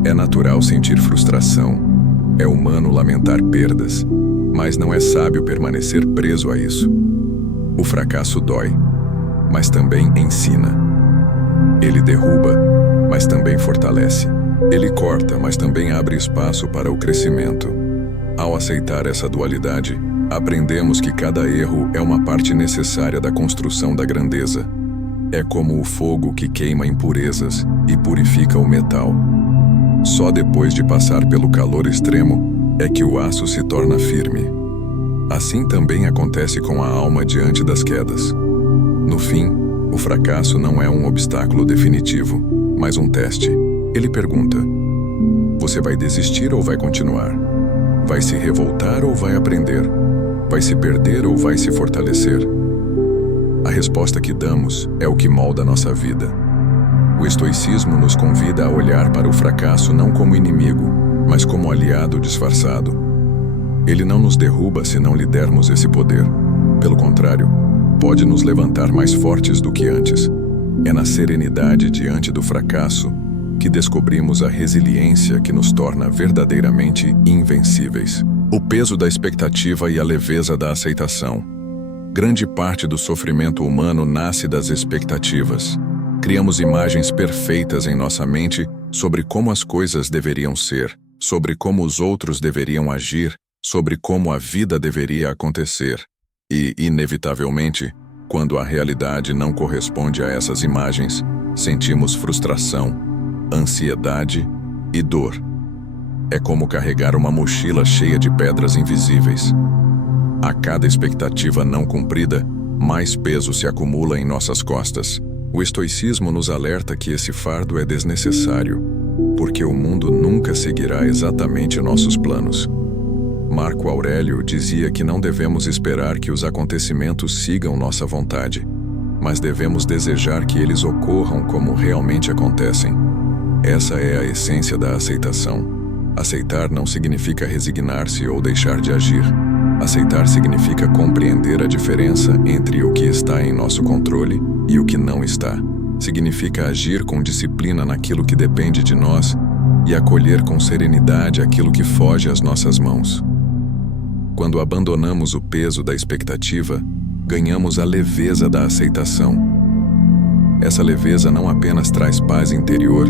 É natural sentir frustração, é humano lamentar perdas, mas não é sábio permanecer preso a isso. O fracasso dói, mas também ensina. Ele derruba, mas também fortalece. Ele corta, mas também abre espaço para o crescimento. Ao aceitar essa dualidade, aprendemos que cada erro é uma parte necessária da construção da grandeza. É como o fogo que queima impurezas e purifica o metal. Só depois de passar pelo calor extremo é que o aço se torna firme. Assim também acontece com a alma diante das quedas. No fim, o fracasso não é um obstáculo definitivo, mas um teste. Ele pergunta: você vai desistir ou vai continuar? Vai se revoltar ou vai aprender? Vai se perder ou vai se fortalecer? A resposta que damos é o que molda nossa vida. O estoicismo nos convida a olhar para o fracasso não como inimigo, mas como aliado disfarçado. Ele não nos derruba se não lhe dermos esse poder. Pelo contrário, pode nos levantar mais fortes do que antes. É na serenidade diante do fracasso que descobrimos a resiliência que nos torna verdadeiramente invencíveis. O peso da expectativa e a leveza da aceitação. Grande parte do sofrimento humano nasce das expectativas. Criamos imagens perfeitas em nossa mente sobre como as coisas deveriam ser, sobre como os outros deveriam agir, sobre como a vida deveria acontecer. E, inevitavelmente, quando a realidade não corresponde a essas imagens, sentimos frustração, ansiedade e dor. É como carregar uma mochila cheia de pedras invisíveis. A cada expectativa não cumprida, mais peso se acumula em nossas costas. O estoicismo nos alerta que esse fardo é desnecessário, porque o mundo nunca seguirá exatamente nossos planos. Marco Aurélio dizia que não devemos esperar que os acontecimentos sigam nossa vontade, mas devemos desejar que eles ocorram como realmente acontecem. Essa é a essência da aceitação. Aceitar não significa resignar-se ou deixar de agir. Aceitar significa compreender a diferença entre o que está em nosso controle e o que não está. Significa agir com disciplina naquilo que depende de nós e acolher com serenidade aquilo que foge às nossas mãos. Quando abandonamos o peso da expectativa, ganhamos a leveza da aceitação. Essa leveza não apenas traz paz interior,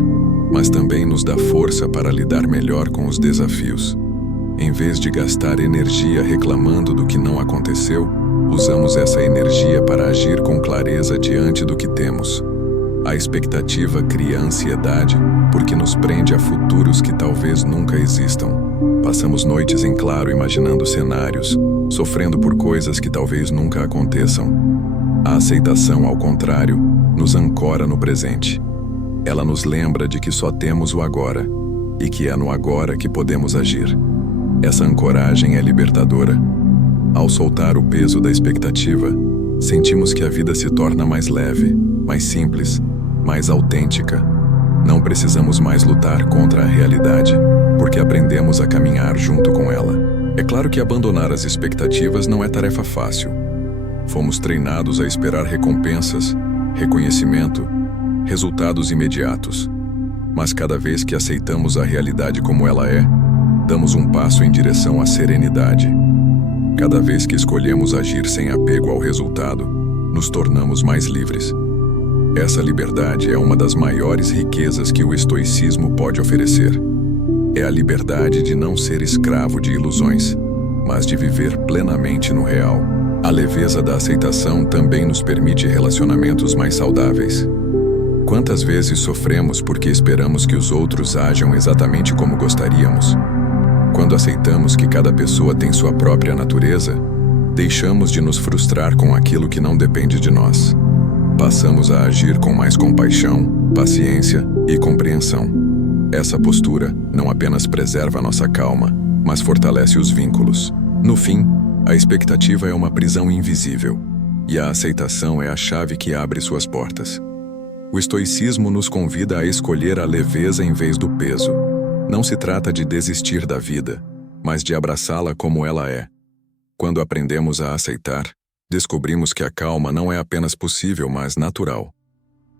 mas também nos dá força para lidar melhor com os desafios. Em vez de gastar energia reclamando do que não aconteceu, usamos essa energia para agir com clareza diante do que temos. A expectativa cria ansiedade porque nos prende a futuros que talvez nunca existam. Passamos noites em claro imaginando cenários, sofrendo por coisas que talvez nunca aconteçam. A aceitação, ao contrário, nos ancora no presente. Ela nos lembra de que só temos o agora, e que é no agora que podemos agir. Essa ancoragem é libertadora. Ao soltar o peso da expectativa, sentimos que a vida se torna mais leve, mais simples, mais autêntica. Não precisamos mais lutar contra a realidade, porque aprendemos a caminhar junto com ela. É claro que abandonar as expectativas não é tarefa fácil. Fomos treinados a esperar recompensas, reconhecimento, resultados imediatos. Mas cada vez que aceitamos a realidade como ela é, damos um passo em direção à serenidade. Cada vez que escolhemos agir sem apego ao resultado, nos tornamos mais livres. Essa liberdade é uma das maiores riquezas que o estoicismo pode oferecer. É a liberdade de não ser escravo de ilusões, mas de viver plenamente no real. A leveza da aceitação também nos permite relacionamentos mais saudáveis. Quantas vezes sofremos porque esperamos que os outros ajam exatamente como gostaríamos? Quando aceitamos que cada pessoa tem sua própria natureza, deixamos de nos frustrar com aquilo que não depende de nós. Passamos a agir com mais compaixão, paciência e compreensão. Essa postura não apenas preserva nossa calma, mas fortalece os vínculos. No fim, a expectativa é uma prisão invisível, e a aceitação é a chave que abre suas portas. O estoicismo nos convida a escolher a leveza em vez do peso. Não se trata de desistir da vida, mas de abraçá-la como ela é. Quando aprendemos a aceitar, descobrimos que a calma não é apenas possível, mas natural.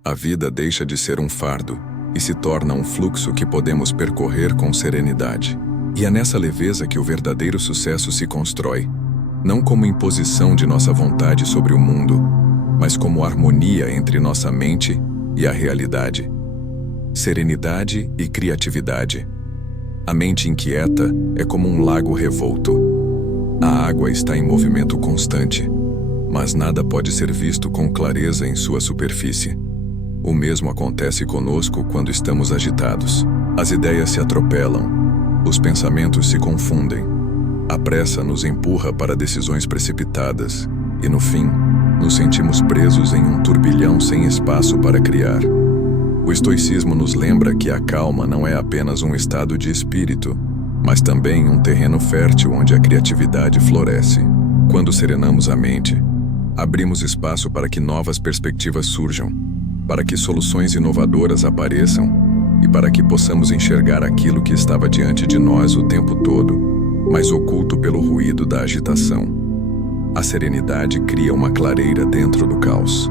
A vida deixa de ser um fardo e se torna um fluxo que podemos percorrer com serenidade. E é nessa leveza que o verdadeiro sucesso se constrói, não como imposição de nossa vontade sobre o mundo, mas como harmonia entre nossa mente e a realidade. Serenidade e criatividade. A mente inquieta é como um lago revolto. A água está em movimento constante, mas nada pode ser visto com clareza em sua superfície. O mesmo acontece conosco quando estamos agitados. As ideias se atropelam, os pensamentos se confundem. A pressa nos empurra para decisões precipitadas e, no fim, nos sentimos presos em um turbilhão sem espaço para criar. O estoicismo nos lembra que a calma não é apenas um estado de espírito, mas também um terreno fértil onde a criatividade floresce. Quando serenamos a mente, abrimos espaço para que novas perspectivas surjam, para que soluções inovadoras apareçam e para que possamos enxergar aquilo que estava diante de nós o tempo todo, mas oculto pelo ruído da agitação. A serenidade cria uma clareira dentro do caos.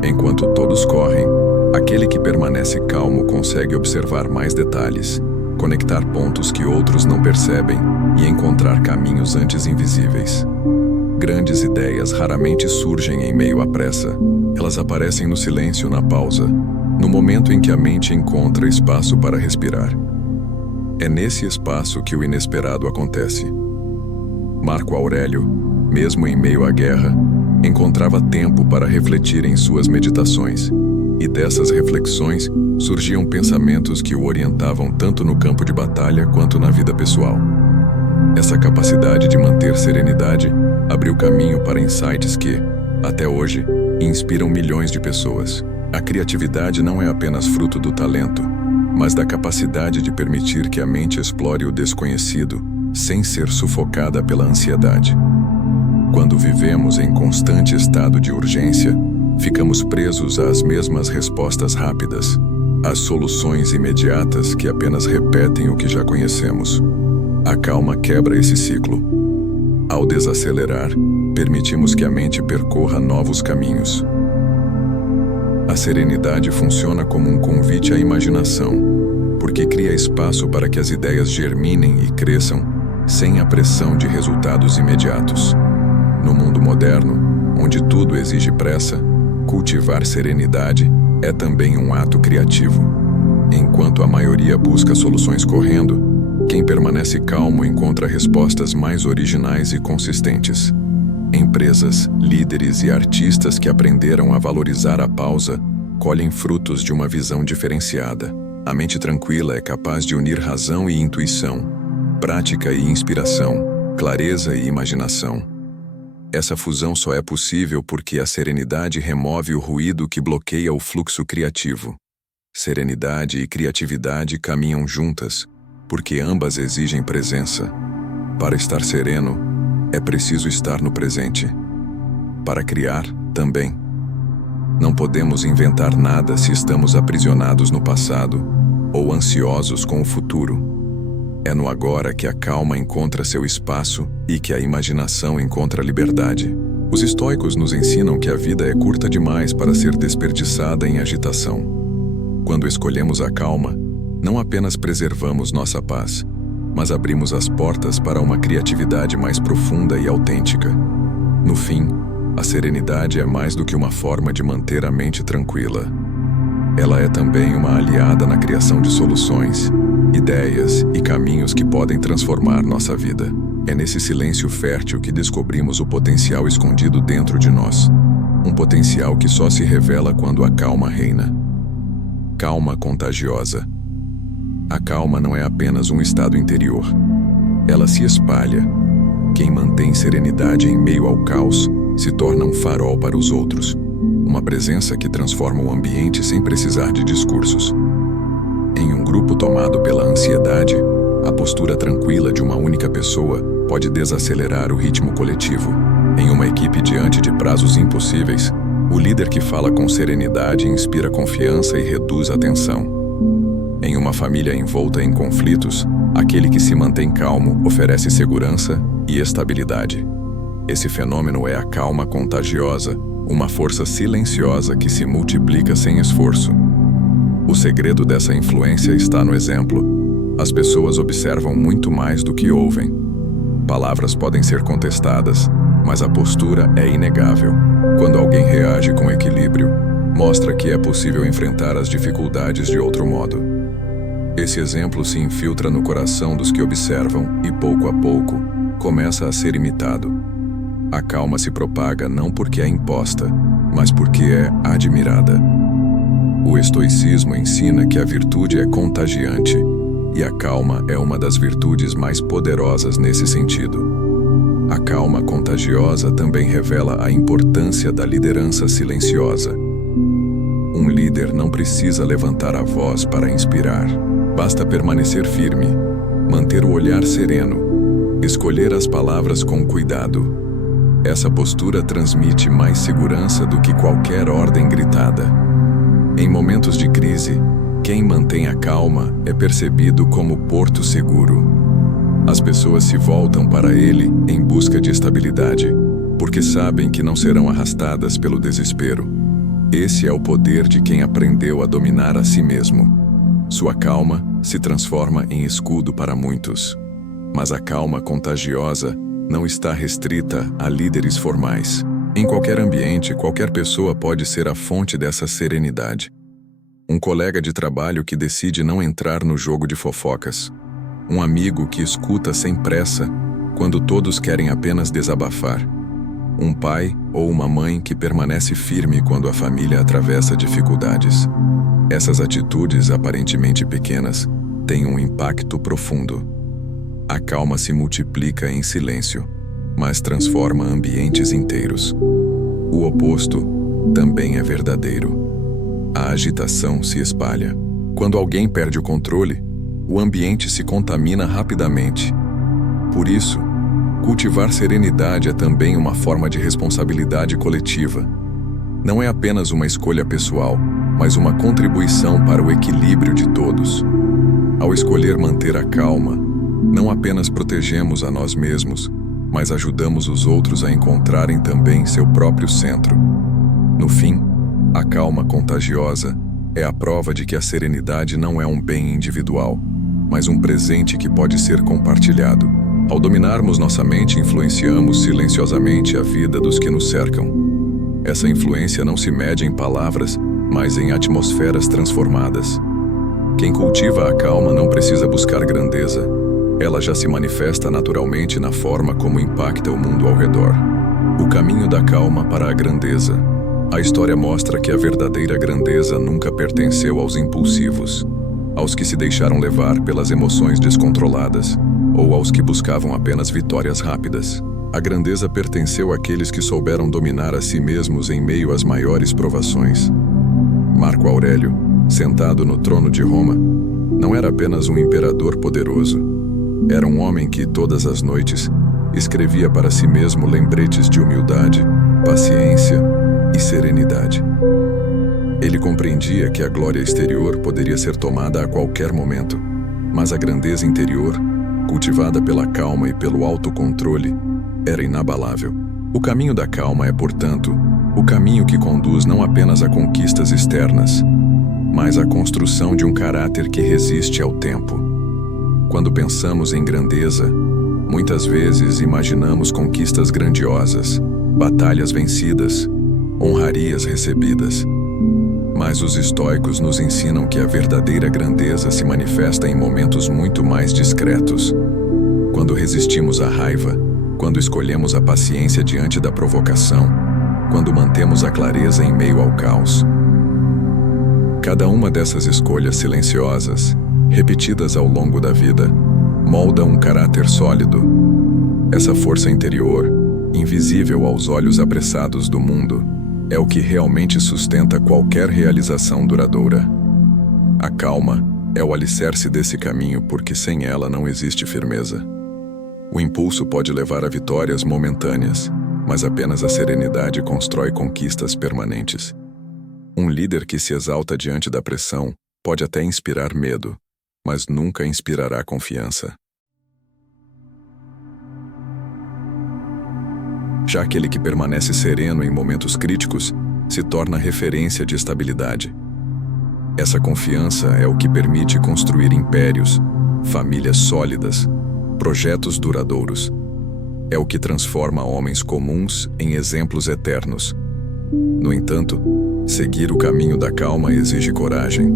Enquanto todos correm, aquele que permanece calmo consegue observar mais detalhes, conectar pontos que outros não percebem e encontrar caminhos antes invisíveis. Grandes ideias raramente surgem em meio à pressa. Elas aparecem no silêncio, na pausa, no momento em que a mente encontra espaço para respirar. É nesse espaço que o inesperado acontece. Marco Aurélio, mesmo em meio à guerra, encontrava tempo para refletir em suas meditações, e dessas reflexões surgiam pensamentos que o orientavam tanto no campo de batalha quanto na vida pessoal. Essa capacidade de manter serenidade abriu caminho para insights que, até hoje, inspiram milhões de pessoas. A criatividade não é apenas fruto do talento, mas da capacidade de permitir que a mente explore o desconhecido sem ser sufocada pela ansiedade. Quando vivemos em constante estado de urgência, ficamos presos às mesmas respostas rápidas, às soluções imediatas que apenas repetem o que já conhecemos. A calma quebra esse ciclo. Ao desacelerar, permitimos que a mente percorra novos caminhos. A serenidade funciona como um convite à imaginação, porque cria espaço para que as ideias germinem e cresçam sem a pressão de resultados imediatos. No mundo moderno, onde tudo exige pressa, cultivar serenidade é também um ato criativo. Enquanto a maioria busca soluções correndo, quem permanece calmo encontra respostas mais originais e consistentes. Empresas, líderes e artistas que aprenderam a valorizar a pausa colhem frutos de uma visão diferenciada. A mente tranquila é capaz de unir razão e intuição, prática e inspiração, clareza e imaginação. Essa fusão só é possível porque a serenidade remove o ruído que bloqueia o fluxo criativo. Serenidade e criatividade caminham juntas, porque ambas exigem presença. Para estar sereno, é preciso estar no presente. Para criar, também. Não podemos inventar nada se estamos aprisionados no passado ou ansiosos com o futuro. É no agora que a calma encontra seu espaço e que a imaginação encontra liberdade. Os estoicos nos ensinam que a vida é curta demais para ser desperdiçada em agitação. Quando escolhemos a calma, não apenas preservamos nossa paz, mas abrimos as portas para uma criatividade mais profunda e autêntica. No fim, a serenidade é mais do que uma forma de manter a mente tranquila. Ela é também uma aliada na criação de soluções, ideias e caminhos que podem transformar nossa vida. É nesse silêncio fértil que descobrimos o potencial escondido dentro de nós. Um potencial que só se revela quando a calma reina. Calma contagiosa. A calma não é apenas um estado interior. Ela se espalha. Quem mantém serenidade em meio ao caos se torna um farol para os outros. Uma presença que transforma o ambiente sem precisar de discursos. Em um grupo tomado pela ansiedade, a postura tranquila de uma única pessoa pode desacelerar o ritmo coletivo. Em uma equipe diante de prazos impossíveis, o líder que fala com serenidade inspira confiança e reduz a tensão. Em uma família envolta em conflitos, aquele que se mantém calmo oferece segurança e estabilidade. Esse fenômeno é a calma contagiosa, uma força silenciosa que se multiplica sem esforço. O segredo dessa influência está no exemplo. As pessoas observam muito mais do que ouvem. Palavras podem ser contestadas, mas a postura é inegável. Quando alguém reage com equilíbrio, mostra que é possível enfrentar as dificuldades de outro modo. Esse exemplo se infiltra no coração dos que observam e, pouco a pouco, começa a ser imitado. A calma se propaga não porque é imposta, mas porque é admirada. O estoicismo ensina que a virtude é contagiante, e a calma é uma das virtudes mais poderosas nesse sentido. A calma contagiosa também revela a importância da liderança silenciosa. Um líder não precisa levantar a voz para inspirar. Basta permanecer firme, manter o olhar sereno, escolher as palavras com cuidado. Essa postura transmite mais segurança do que qualquer ordem gritada. Em momentos de crise, quem mantém a calma é percebido como porto seguro. As pessoas se voltam para ele em busca de estabilidade, porque sabem que não serão arrastadas pelo desespero. Esse é o poder de quem aprendeu a dominar a si mesmo. Sua calma se transforma em escudo para muitos. Mas a calma contagiosa não está restrita a líderes formais. Em qualquer ambiente, qualquer pessoa pode ser a fonte dessa serenidade. Um colega de trabalho que decide não entrar no jogo de fofocas. Um amigo que escuta sem pressa, quando todos querem apenas desabafar. Um pai ou uma mãe que permanece firme quando a família atravessa dificuldades. Essas atitudes, aparentemente pequenas, têm um impacto profundo. A calma se multiplica em silêncio, mas transforma ambientes inteiros. O oposto também é verdadeiro. A agitação se espalha. Quando alguém perde o controle, o ambiente se contamina rapidamente. Por isso, cultivar serenidade é também uma forma de responsabilidade coletiva. Não é apenas uma escolha pessoal, mas uma contribuição para o equilíbrio de todos. Ao escolher manter a calma, não apenas protegemos a nós mesmos, mas ajudamos os outros a encontrarem também seu próprio centro. No fim, a calma contagiosa é a prova de que a serenidade não é um bem individual, mas um presente que pode ser compartilhado. Ao dominarmos nossa mente, influenciamos silenciosamente a vida dos que nos cercam. Essa influência não se mede em palavras, mas em atmosferas transformadas. Quem cultiva a calma não precisa buscar grandeza. Ela já se manifesta naturalmente na forma como impacta o mundo ao redor. O caminho da calma para a grandeza. A história mostra que a verdadeira grandeza nunca pertenceu aos impulsivos, aos que se deixaram levar pelas emoções descontroladas, ou aos que buscavam apenas vitórias rápidas. A grandeza pertenceu àqueles que souberam dominar a si mesmos em meio às maiores provações. Marco Aurélio, sentado no trono de Roma, não era apenas um imperador poderoso. Era um homem que, todas as noites, escrevia para si mesmo lembretes de humildade, paciência e serenidade. Ele compreendia que a glória exterior poderia ser tomada a qualquer momento, mas a grandeza interior, cultivada pela calma e pelo autocontrole, era inabalável. O caminho da calma é, portanto, o caminho que conduz não apenas a conquistas externas, mas à construção de um caráter que resiste ao tempo. Quando pensamos em grandeza, muitas vezes imaginamos conquistas grandiosas, batalhas vencidas, honrarias recebidas. Mas os estoicos nos ensinam que a verdadeira grandeza se manifesta em momentos muito mais discretos. Quando resistimos à raiva, quando escolhemos a paciência diante da provocação, quando mantemos a clareza em meio ao caos. Cada uma dessas escolhas silenciosas, repetidas ao longo da vida, molda um caráter sólido. Essa força interior, invisível aos olhos apressados do mundo, é o que realmente sustenta qualquer realização duradoura. A calma é o alicerce desse caminho porque sem ela não existe firmeza. O impulso pode levar a vitórias momentâneas, mas apenas a serenidade constrói conquistas permanentes. Um líder que se exalta diante da pressão pode até inspirar medo, mas nunca inspirará confiança. Já aquele que permanece sereno em momentos críticos se torna referência de estabilidade. Essa confiança é o que permite construir impérios, famílias sólidas, projetos duradouros. É o que transforma homens comuns em exemplos eternos. No entanto, seguir o caminho da calma exige coragem.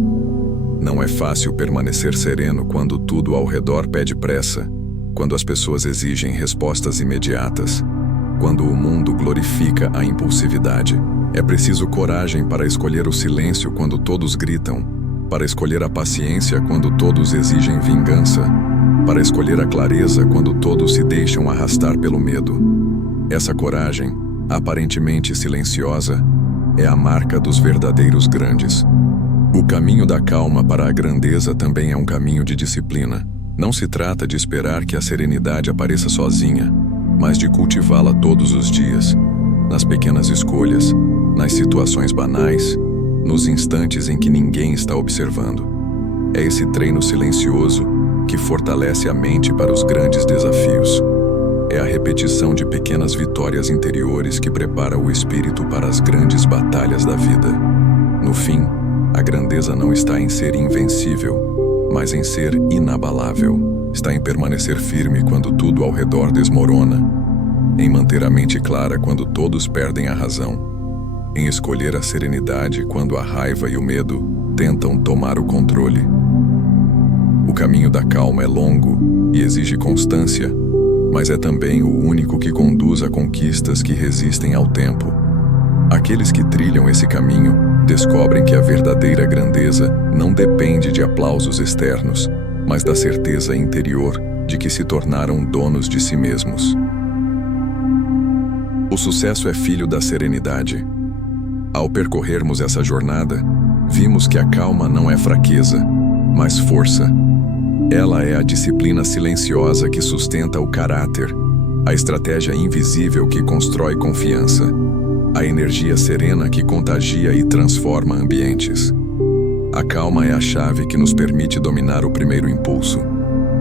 Não é fácil permanecer sereno quando tudo ao redor pede pressa, quando as pessoas exigem respostas imediatas, quando o mundo glorifica a impulsividade. É preciso coragem para escolher o silêncio quando todos gritam, para escolher a paciência quando todos exigem vingança, para escolher a clareza quando todos se deixam arrastar pelo medo. Essa coragem, aparentemente silenciosa, é a marca dos verdadeiros grandes. O caminho da calma para a grandeza também é um caminho de disciplina. Não se trata de esperar que a serenidade apareça sozinha, mas de cultivá-la todos os dias, nas pequenas escolhas, nas situações banais, nos instantes em que ninguém está observando. É esse treino silencioso que fortalece a mente para os grandes desafios. É a repetição de pequenas vitórias interiores que prepara o espírito para as grandes batalhas da vida. No fim, a grandeza não está em ser invencível, mas em ser inabalável. Está em permanecer firme quando tudo ao redor desmorona, em manter a mente clara quando todos perdem a razão, em escolher a serenidade quando a raiva e o medo tentam tomar o controle. O caminho da calma é longo e exige constância, mas é também o único que conduz a conquistas que resistem ao tempo. Aqueles que trilham esse caminho descobrem que a verdadeira grandeza não depende de aplausos externos, mas da certeza interior de que se tornaram donos de si mesmos. O sucesso é filho da serenidade. Ao percorrermos essa jornada, vimos que a calma não é fraqueza, mas força. Ela é a disciplina silenciosa que sustenta o caráter, a estratégia invisível que constrói confiança, a energia serena que contagia e transforma ambientes. A calma é a chave que nos permite dominar o primeiro impulso,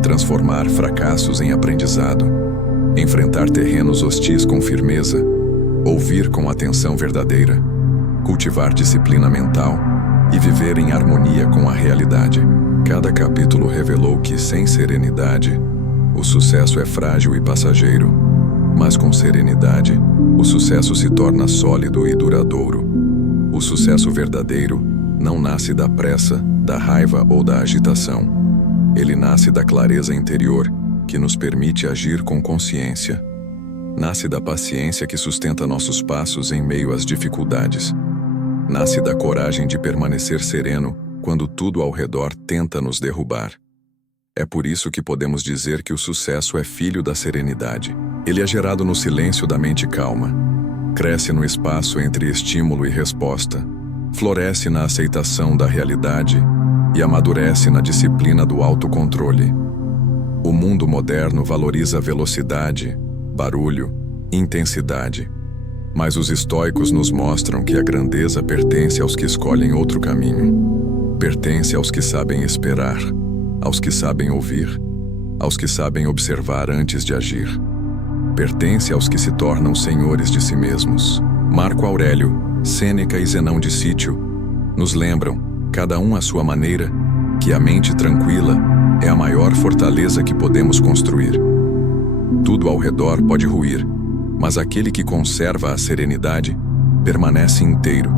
transformar fracassos em aprendizado, enfrentar terrenos hostis com firmeza, ouvir com atenção verdadeira, cultivar disciplina mental e viver em harmonia com a realidade. Cada capítulo revelou que, sem serenidade, o sucesso é frágil e passageiro, mas com serenidade, o sucesso se torna sólido e duradouro. O sucesso verdadeiro não nasce da pressa, da raiva ou da agitação. Ele nasce da clareza interior, que nos permite agir com consciência. Nasce da paciência que sustenta nossos passos em meio às dificuldades. Nasce da coragem de permanecer sereno quando tudo ao redor tenta nos derrubar. É por isso que podemos dizer que o sucesso é filho da serenidade. Ele é gerado no silêncio da mente calma, cresce no espaço entre estímulo e resposta, floresce na aceitação da realidade e amadurece na disciplina do autocontrole. O mundo moderno valoriza velocidade, barulho, intensidade, mas os estoicos nos mostram que a grandeza pertence aos que escolhem outro caminho. Pertence aos que sabem esperar, aos que sabem ouvir, aos que sabem observar antes de agir. Pertence aos que se tornam senhores de si mesmos. Marco Aurélio, Sêneca e Zenão de Cítio nos lembram, cada um à sua maneira, que a mente tranquila é a maior fortaleza que podemos construir. Tudo ao redor pode ruir, mas aquele que conserva a serenidade permanece inteiro.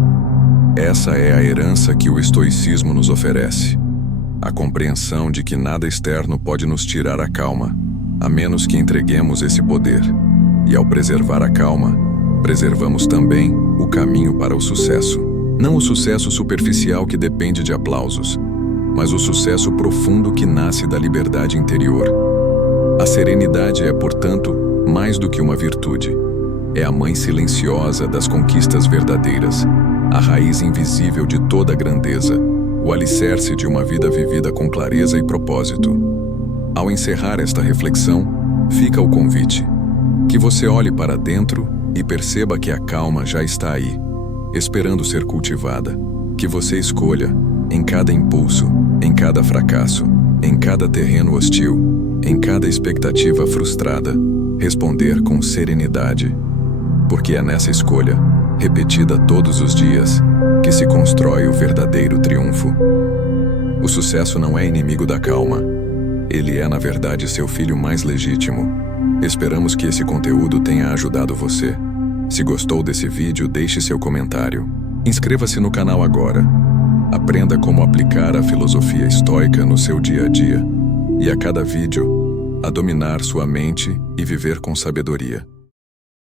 Essa é a herança que o estoicismo nos oferece. A compreensão de que nada externo pode nos tirar a calma, a menos que entreguemos esse poder. E ao preservar a calma, preservamos também o caminho para o sucesso. Não o sucesso superficial que depende de aplausos, mas o sucesso profundo que nasce da liberdade interior. A serenidade é, portanto, mais do que uma virtude. É a mãe silenciosa das conquistas verdadeiras, a raiz invisível de toda a grandeza, o alicerce de uma vida vivida com clareza e propósito. Ao encerrar esta reflexão, fica o convite. Que você olhe para dentro e perceba que a calma já está aí, esperando ser cultivada. Que você escolha, em cada impulso, em cada fracasso, em cada terreno hostil, em cada expectativa frustrada, responder com serenidade. Porque é nessa escolha, repetida todos os dias, que se constrói o verdadeiro triunfo. O sucesso não é inimigo da calma. Ele é, na verdade, seu filho mais legítimo. Esperamos que esse conteúdo tenha ajudado você. Se gostou desse vídeo, deixe seu comentário. Inscreva-se no canal agora. Aprenda como aplicar a filosofia estoica no seu dia a dia. E a cada vídeo, a dominar sua mente e viver com sabedoria.